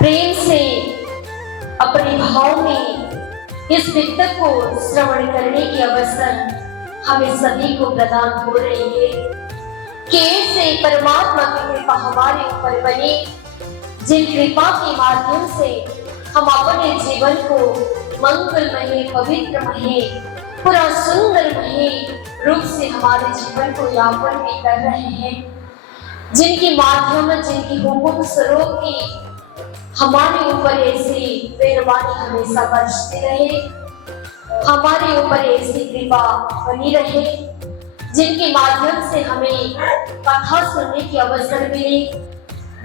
प्रेम से अपने भाव में इस पुस्तक को श्रवण करने की अवसर हमें सभी को प्रदान हो रही है कि ऐसे परमात्मा की कृपा हमारे ऊपर बने, जिन कृपा के माध्यम से हम अपने जीवन को मंगलमय, पवित्रमय, पूरा सुंदरमय रूप से हमारे जीवन को यापन भी कर रहे हैं, जिनके माध्यम, जिनकी हुकुम स्वरूप की हमारे ऊपर ऐसी मेहरबानी हमेशा बरसती रहे, हमारे ऊपर ऐसी कृपा बनी रहे, जिनके माध्यम से हमें कथा सुनने की अवसर मिले,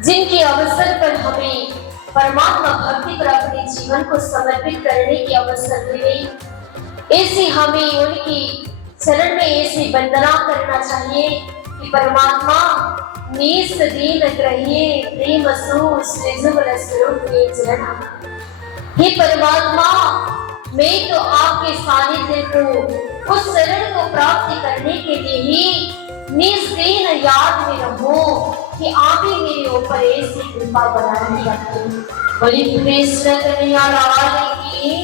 जिनके अवसर पर हमें परमात्मा भक्ति पर अपने जीवन को समर्पित करने की अवसर मिले। ऐसी हमें उनकी चरण में ऐसी वंदना करना चाहिए कि परमात्मा निस दीन ग्रहिए प्रेम सो सृजन स्वरूप के चरण। हे परमात्मा, मैं तो आपके सानिध्य को, उस शरण को प्राप्त करने के लिए ही निस्दीन याद में रहूं कि आप ही मेरे ऊपर ऐसी कृपा बनाए रखें। बड़ी कृष्ण कन्हैया लाल की,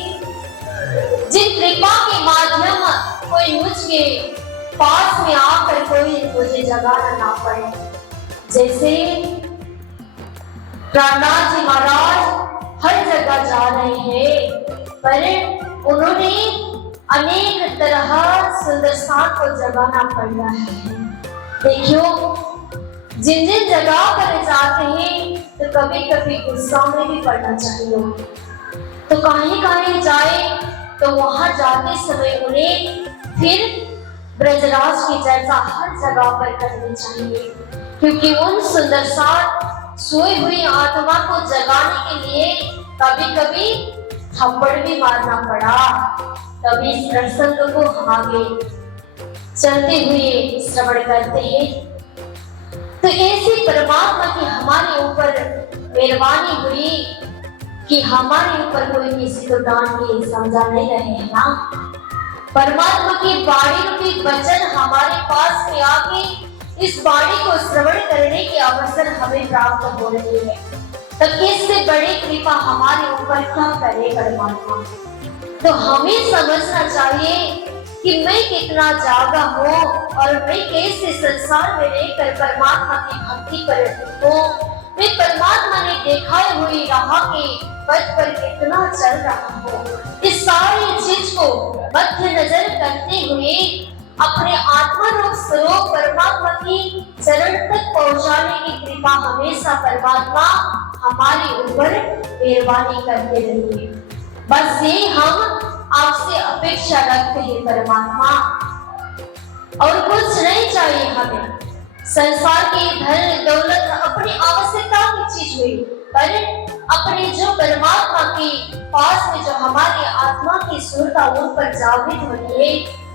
जिन कृपा के माध्यम कोई मुझके पास में आकर कोई मुझे जगाना ना पड़े। जैसे प्राणनाथ जी महाराज हर जगह जा रहे हैं, पर उन्होंने अनेक तरह सुंदरता को जगाना पड़ रहा है। देखियो, जिन जिन जगह पर जाते हैं तो कभी कभी गुस्सा में भी पड़ना चाहिए। तो कहीं कहीं जाए तो वहां जाते समय उन्हें फिर ब्रजराज की चर्चा हर जगह पर करनी चाहिए, क्योंकि उन सुंदरता सोई हुई आत्मा को जगाने के लिए कभी कभी थप्पड़ भी मारना पड़ा। तभी इस प्रसंग को आगे चलते हुए श्रवण करते हैं। तो ऐसी परमात्मा की हमारे ऊपर मेहरबानी हुई कि हमारे ऊपर कोई किसी को डांट के समझा नहीं रहे हैं ना। परमात्मा की वाणी रूपी वचन हमारे पास में आके इस वाणी को श्रवण करने के अवसर हमें प्राप्त हो रही है। तो इससे बड़ी कृपा हमारे ऊपर क्या करे परमात्मा। तो हमें समझना चाहिए कि मैं कितना जागा हूँ और मैं कैसे संसार में रहकर परमात्मा की भक्ति कर रही हूँ। मैं परमात्मा ने दिखाई हुई राह के पथ पर कितना चल रहा हूँ। इस सारी चीज को मध्य नजर करते हुए अपने आत्मा रूप स्वरूप परमात्मा की चरण तक पहुंचाने की कृपा हमेशा परमात्मा हमारे ऊपर मेहरबानी करते रहिए। बस ये हम आपसे अपेक्षा रखते हैं परमात्मा, और कुछ नहीं चाहिए हमें। संसार की धन दौलत अपनी आवश्यकता की चीज हुई, पर अपने जो परमात्मा के पास में जो हमारी आत्मा की सुरता उन पर जागृत होती है,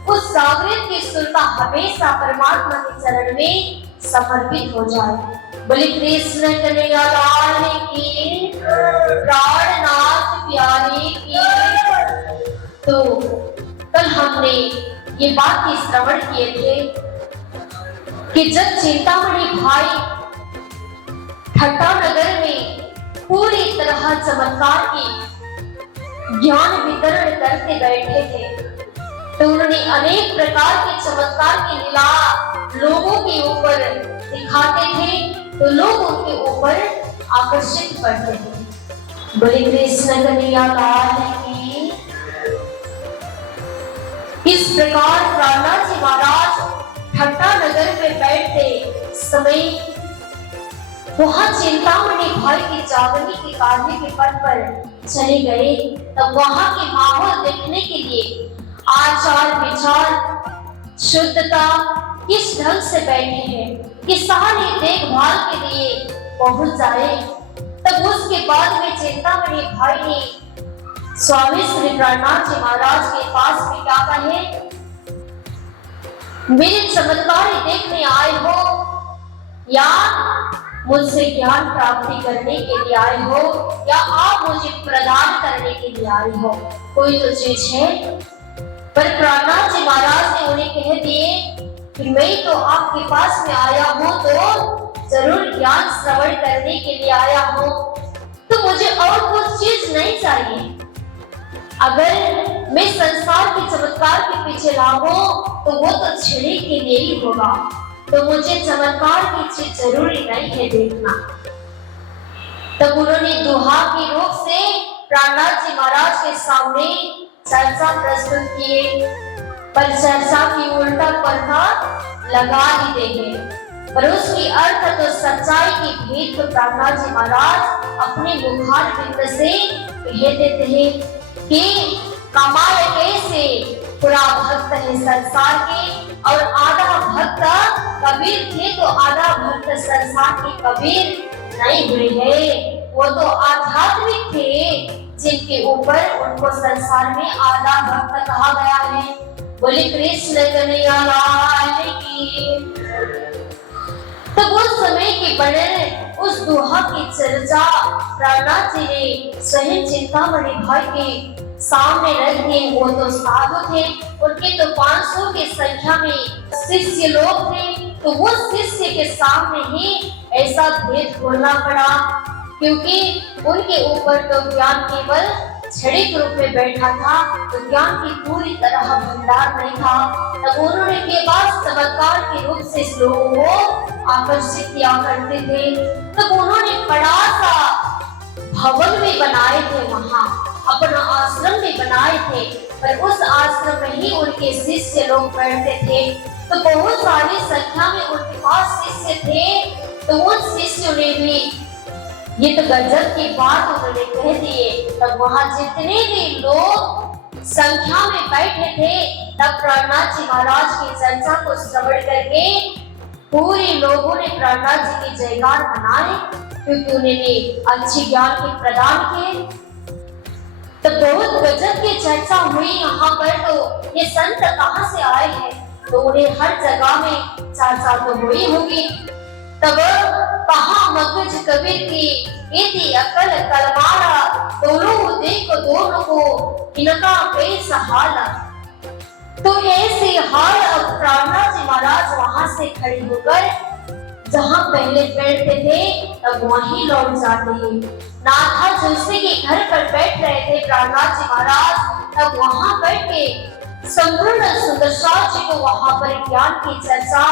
उस जागृत की सुरता हमेशा परमात्मा के चरण में समर्पित हो जाए। बोले कृष्ण कन्हैया लाल की, प्राणनाथ प्यारे की। तो कल हमने ये बात की श्रवण किए थे कि जब चिंतामणि भाई ठट्टा नगर में पूरी तरह चमत्कार की ज्ञान वितरण करते बैठे थे, तो उन्होंने अनेक प्रकार के चमत्कार की लीला लोगों के ऊपर दिखाते थे, तो लोग उनके ऊपर आकर्षित करते थे। बोले कृष्ण कन्हैया लाल की। इस प्रकार प्राणनाथ जी महाराज ठट्टा नगर में बैठते समय वहां चिंतामणि भाई की जागने के कार्य के पथ पर चले गए। तब वहां के माहौल देखने के लिए आचार विचार शुद्धता किस ढंग से बैठे हैं, कि सारी देखभाल के लिए पहुंच जाए। तब उसके बाद में चिंतामणि भाई ने स्वामी श्री प्राणनाथ जी महाराज के पास में क्या कहे, मेरे चमत्कार देखने आए हो या मुझसे ज्ञान प्राप्ति करने के लिए आए हो, या आप मुझे प्रदान करने के लिए आए हो, कोई तो चीज है। पर प्राणनाथ जी महाराज ने उन्हें कह दिए कि मैं तो आपके पास में आया हूँ तो जरूर ज्ञान श्रवण करने के लिए आया हूँ, तो मुझे अगर मैं संसार के चमत्कार के पीछे लागूं तो वो तो क्षणिक के लिए ही होगा, तो मुझे चमत्कार की चीज जरूरी नहीं है देखना। तब उन्होंने दुहा के रूप से प्राणनाथ जी महाराज के सामने चर्चा प्रस्तुत किए, पर चर्चा की उल्टा पलटा लगा ही देंगे, पर उसकी अर्थ तो सच्चाई की भेद तो प्राणनाथ जी महाराज अपने मुखार बिंद से कह देते हैं कि कमाल कैसे पूरा भक्त है संसार के और आधा भक्त कबीर थे, तो आधा भक्त संसार के कबीर नहीं हुए हैं। वो तो आध्यात्मिक थे जिनके ऊपर उनको संसार में आधा भक्त कहा गया है। बोले कृष्ण कन्हैया लाल की। तब उस समय के बड़े उस दोहा की चर्चा प्राणनाथ जी ने स्वयं चिंतामणि भाई के सामने रख दी। वो तो साधु थे, उनके तो 500 की संख्या में शिष्य लोग थे, तो वो शिष्य के सामने ही ऐसा भेद खोलना पड़ा, क्योंकि उनके ऊपर तो ज्ञान केवल क्षणिक रूप में बैठा था, तो ज्ञान की पूरी तरह भंडार नहीं था। तब उन्होंने केवल चमत्कार के रूप से लोगों को आकर्षित किया करते थे। तब उन्होंने बड़ा सा भवन में बनाए थे, वहां अपना आश्रम भी बनाए थे, पर उस आश्रम में ही उनके शिष्य लोग बैठते थे। तो बहुत सारी संख्या में उनके पास शिष्य थे, तो उन शिष्यों ने भी ये तो गजब की बात उन्होंने कह दिए। तब वहां जितने भी लोग संख्या में बैठे थे, तब प्राणनाथ जी महाराज की चर्चा को श्रवण करके पूरे लोगों ने प्राणनाथ जी की जयकार मनाए, क्योंकि उन्होंने अच्छी ज्ञान के प्रदान किए। तो बहुत गजब की चर्चा हुई यहाँ पर। तो ये संत कहाँ से आए हैं, तो उन्हें हर जगह में चर्चा तो हुई होगी। तब कहा मगज कबीर की इति अकल कलमारा, दोनों देखो दोनों को इनका पेश हाल। तो ऐसे हाल अब प्राणनाथ जी महाराज वहां से खड़े होकर जहां पहले बैठते थे तब वहीं लौट जाते हैं। नाथा तुलसी के घर पर बैठ रहे थे प्राणनाथ जी महाराज, तब वहां बैठ के संपूर्ण सुंदरसार जी को वहां पर ज्ञान की चर्चा,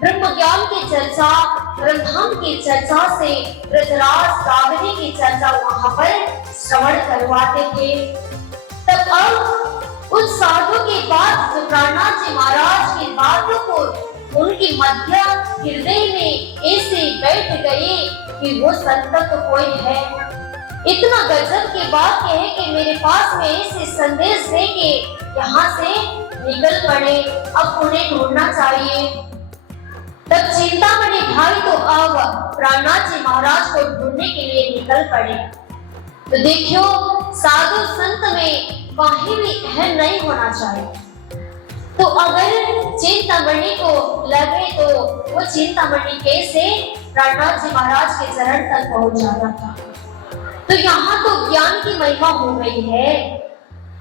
ब्रह्म ज्ञान की चर्चा, ब्रह्मांड की चर्चा से ब्रजराज सागरी की चर्चा वहां पर श्रवण करवाते थे। तब अब उस साधु की बात जो प्राणनाथ जी महाराज की बातों को उनकी मध्य हृदय में ऐसे बैठ गए कि वो संत तो कोई है। इतना गजब की बात है कि मेरे पास में ऐसे संदेश दे के यहाँ से निकल पड़े, अब उन्हें ढूंढना चाहिए। तब चिंतामणि भाई तो अब प्राणनाथ जी महाराज को ढूंढने के लिए निकल पड़े। तो देखियो साधु संत में कहीं भी अहम नहीं होना चाहिए। तो अगर चिंतामणि को लगे तो वो चिंतामणि कैसे प्राणनाथ जी महाराज के चरण तक पहुंच जाता था। तो यहाँ तो ज्ञान की महिमा हो गई है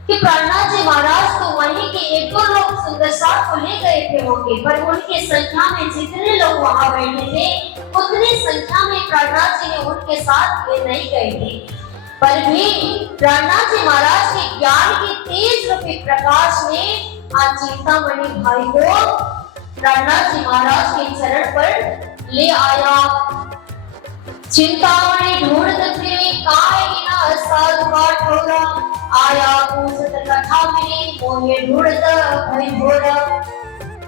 कि प्राणनाथ जी महाराज तो वहीं के एक दो लोग सुंदरसार को ले गए थे होंगे, पर उनके संख्या में जितने लोग वहां बैठे थे उतनी संख्या में प्राणनाथ जी ने उनके साथ वे नहीं गए थे। पर भी प्राणनाथ जी महाराज के ज्ञान के तेज रूपी प्रकाश में आज चिंतामणि भाई को प्राणनाथ जी महाराज के चरण पर ले आया। चिंतामणि ढूंढत फिरे काय ना साधु का ठोरा, आया पूछत कथा मिली मोहे ढूंढत भई भोरा।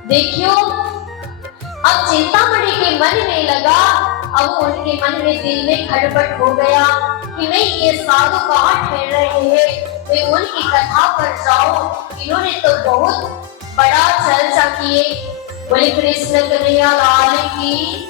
देखियो अब चिंतामणि के मन में लगा, अब उनके मन में दिल में खटपट हो गया कि नहीं ये साधु कहाँ ठहर रहे हैं, मैं उनकी कथा पर जाऊं। इन्होंने तो बहुत बड़ा चर्चा किए। बोले कृष्ण कन्हैया लाल की।